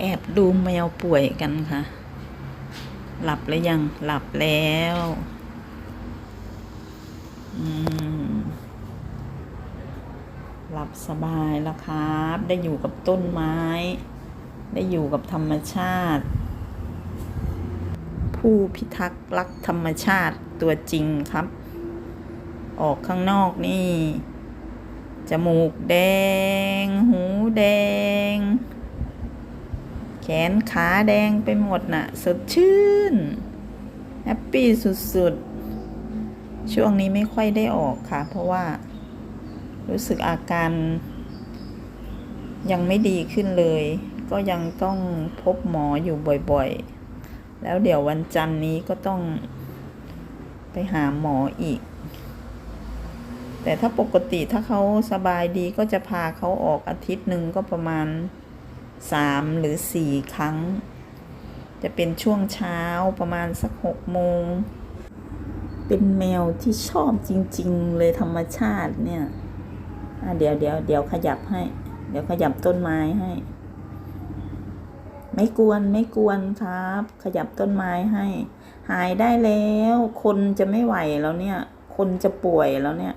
แอบดูแมวป่วยกันค่ะ หลับแล้วยังหลับแล้วหลับสบายแล้วครับ ได้อยู่กับต้นไม้ ได้อยู่กับธรรมชาติ ผู้พิทักษ์รักธรรมชาติตัวจริงครับ ออกข้างนอกนี่จมูกแดง หูแดง แขนขาแดงไปหมดน่ะ สดชื่น แฮปปี้สุดๆ ช่วงนี้ไม่ค่อยได้ออกค่ะ เพราะว่ารู้สึกอาการยังไม่ดีขึ้นเลย ก็ยังต้องพบหมออยู่บ่อยๆ แล้วเดี๋ยววันจันทร์นี้ก็ต้องไปหาหมออีก แต่ถ้าปกติถ้าเขาสบายดีก็จะพาเขาออกอาทิตย์หนึ่งก็ประมาณ สามหรือสี่ครั้ง จะเป็นช่วงเช้าประมาณสักหกโมง เป็นแมวที่ชอบจริง ๆ เลยธรรมชาติเนี่ยเดี๋ยวเดี๋ยวเดี๋ยวขยับให้ เดี๋ยวขยับต้นไม้ให้ ไม่กวนไม่กวนครับ ขยับต้นไม้ให้ หายได้แล้ว คนจะไม่ไหวแล้วเนี่ย คนจะป่วยแล้วเนี่ย